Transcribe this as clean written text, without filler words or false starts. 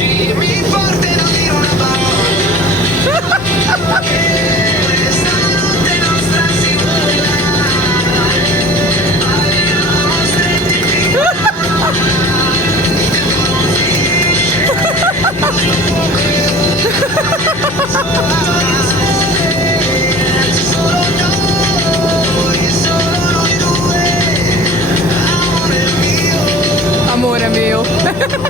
Dimmi forte, non dire una parola. Stanotte nostra si vola. Balliamo stretti fino solo noi due. Amore mio. Amore mio.